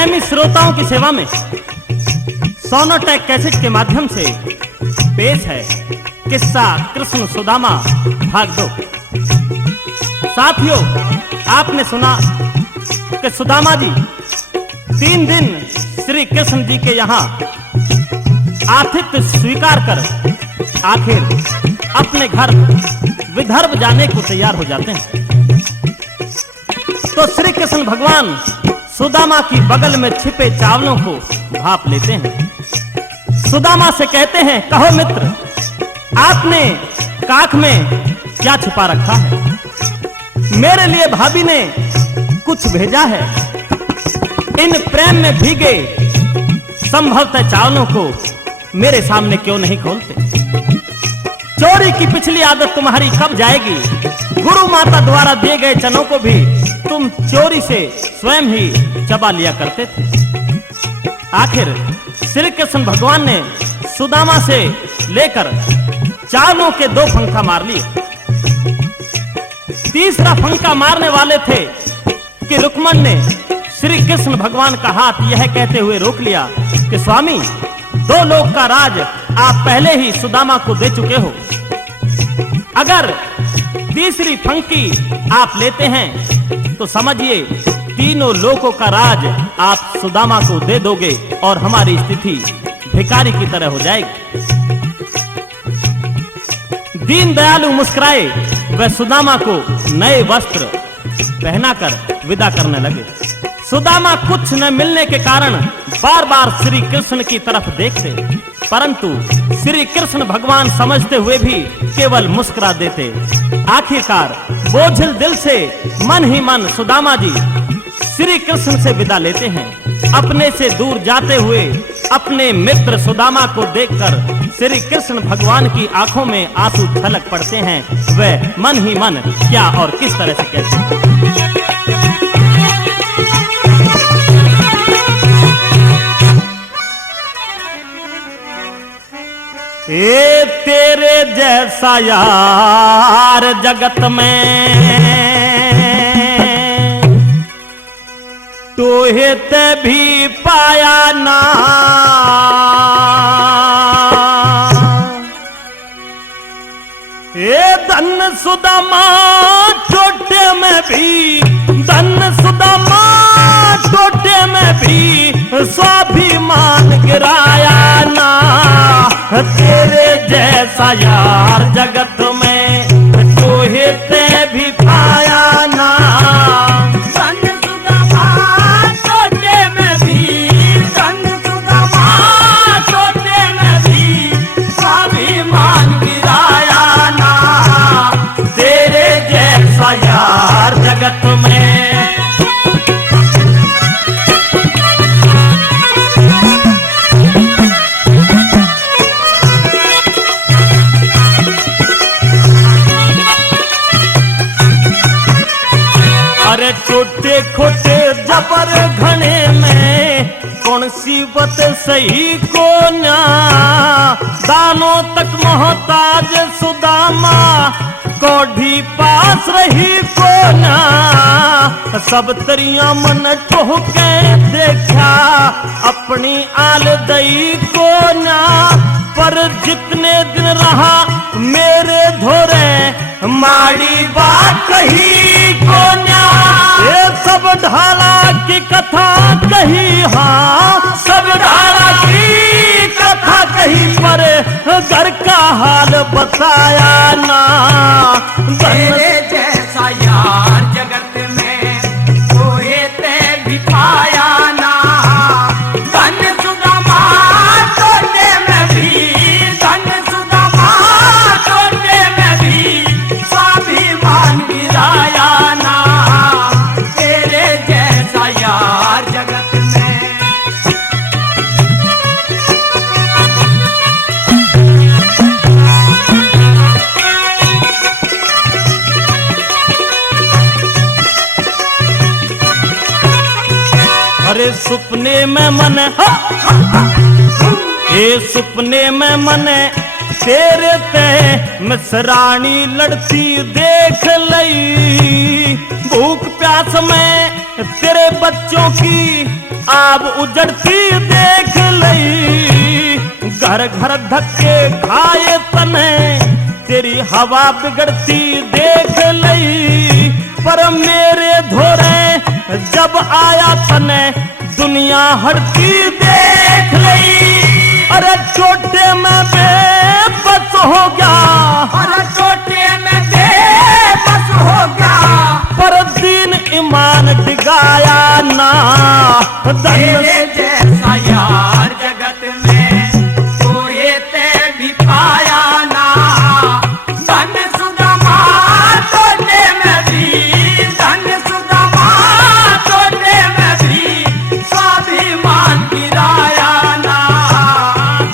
प्रेमी श्रोताओं की सेवा में सोनोटेक कैसेट के माध्यम से पेश है किस्सा कृष्ण सुदामा भाग 2। साथियों, आपने सुना कि सुदामा जी 3 दिन श्री कृष्ण जी के यहाँ आतिथ्य स्वीकार कर आखिर अपने घर विदर्भ जाने को तैयार हो जाते हैं। तो श्री कृष्ण भगवान सुदामा की बगल में छिपे चावलों को भाप लेते हैं। सुदामा से कहते हैं, कहो मित्र, आपने काख में क्या छिपा रखा है? मेरे लिए भाभी ने कुछ भेजा है। इन प्रेम में भीगे संभवतः चावलों को मेरे सामने क्यों नहीं खोलते? चोरी की पिछली आदत तुम्हारी कब जाएगी? गुरु माता द्वारा दिए गए चनों को भी तुम चोरी से स्वयं ही चबा लिया करते थे। आखिर श्री कृष्ण भगवान ने सुदामा से लेकर चावलों के 2 फंका मार लिए। तीसरा फंका मारने वाले थे कि रुक्मण ने श्री कृष्ण भगवान का हाथ यह कहते हुए रोक लिया कि स्वामी, 2 लोक का राज आप पहले ही सुदामा को दे चुके हो। अगर तीसरी फंकी आप लेते हैं तो समझिए 3 लोकों का राज आप सुदामा को दे दोगे और हमारी स्थिति भिखारी की तरह हो जाएगी। दीन दयालु मुस्कुराए, वह सुदामा को नए वस्त्र पहनाकर विदा करने लगे। सुदामा कुछ न मिलने के कारण बार बार श्री कृष्ण की तरफ देखते, परंतु श्री कृष्ण भगवान समझते हुए भी केवल मुस्कुरा देते। आखिरकार बोझिल दिल से मन ही मन सुदामा जी श्री कृष्ण से विदा लेते हैं। अपने से दूर जाते हुए अपने मित्र सुदामा को देखकर श्री कृष्ण भगवान की आंखों में आंसू छलक पड़ते हैं। वह मन ही मन क्या और किस तरह से कहते हैं। ए तेरे जैसा यार जगत में तोहे ते भी पाया ना। ए धन सुदामा छोटे में भी, धन सुदामा छोटे में भी स्वाभिमान गिराया ना। तेरे जैसा यार जगत में तोहे ते भी पाया ना। धन सुदामा छोटे में भी, धन सुदामा छोटे में भी स्वाभिमान गिराया ना। तेरे जैसा यार जगत में। अरे छोटे खोटे जबर घने में कौन सी बात सही को ना। दानों तक मोहताज सुदामा कोढ़ी पास रही को ना। सब तरिया मन ठोके देखा अपनी आल दई को ना। पर जितने दिन रहा मेरे धोरे माड़ी बात कही को ना। ये सब ढाला की कथा कही, हाँ सब ढाला की कथा कही, पर घर का हाल बताया ना। तेरे जैसा यार जगत में तोहे ते भी पाया ना। धन सुदामा छोटे में भी, धन सुदामा छोटे में भी स्वाभिमान गिराया ना। तेरे जैसा यार जगत में। अरे सपने में मन, ये सपने में मन तेरे ते मिसरानी लड़ती देख लई। भूख प्यास में तेरे बच्चों की आब उजड़ती देख लई, घर घर धक्के खाए तने तेरी हवा बिगड़ती देख लई। पर मेरे धोरे जब आया तने दुनिया हटती देख लई। अरे छोटे में बेबस हो गया, अरे छोटे में बेबस हो गया, पर दीन ईमान डिगाया ना। तेरे जैसा यार जगत में कोई ते भी पाया ना। धन सुदामा तोड़ने में भी, धन सुदामा तोड़ने में भी स्वाभिमान गिराया ना।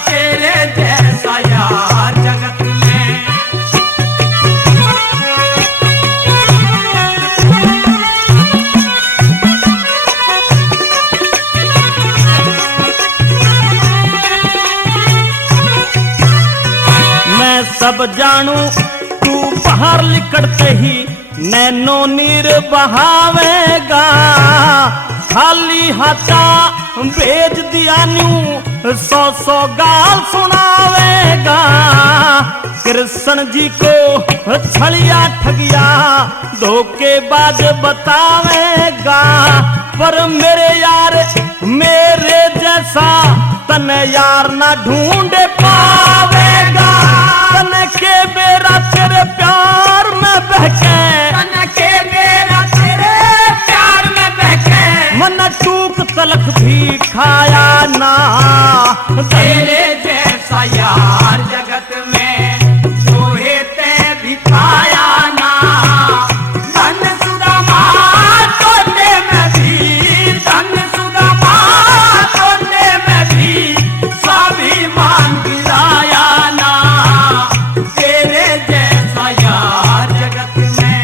तेरे जैसा यार जगत में। मैं सब जानू तू बाहर निकलते ही नैनो नीर बहावेगा। खाली हाथा भेज दिया न्यू 100 गाल सुनावेगा। कृष्ण जी को छलिया ठगिया धोखेबाज बतावेगा। पर मेरे यार मेरे जैसा तन यार ना ढूंढ पावेगा। तन के मेरा तेरे प्यार में बहके, तन के मेरा तेरे प्यार में बहके, मन टूक तलक भी खाया ना। तेरे जैसा यार जगत में कोई ते भी पाया ना। धन सुदामा तोड़ने में भी, धन सुदामा तोड़ने में भी स्वाभिमान गिराया ना। तेरे जैसा यार जगत में।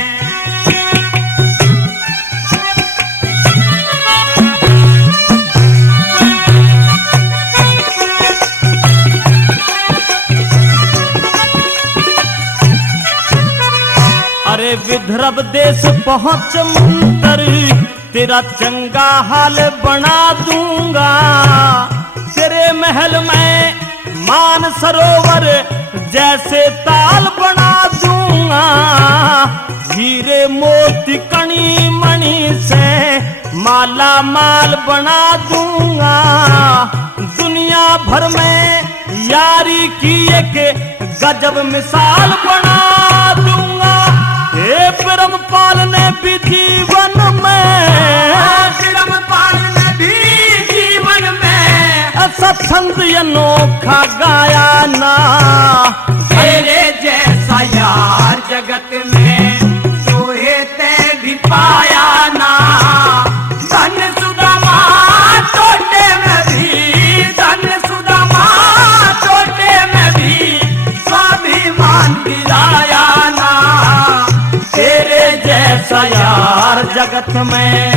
अरे विदर्भ देश पहुंच मंतर तेरा चंगा हाल बना दूंगा। तेरे महल में मान सरोवर जैसे ताल बना दूंगा। हीरे मोती कणी मणि से माला माल बना दूंगा। दुनिया भर में यारी की एक गजब मिसाल बना दूंगा। हे ब्रह्मपाल ने भी जीवन में, ब्रह्मपाल ने भी जीवन में ऐसा छंद अनोखा गाया ना। तेरे जैसा यार जगत में कोई ते भी पाया ना। धन सुदामा तोड़ने में भी, धन सुदामा तोड़ने में भी स्वाभिमान गिराया ना। तेरे जैसा यार जगत में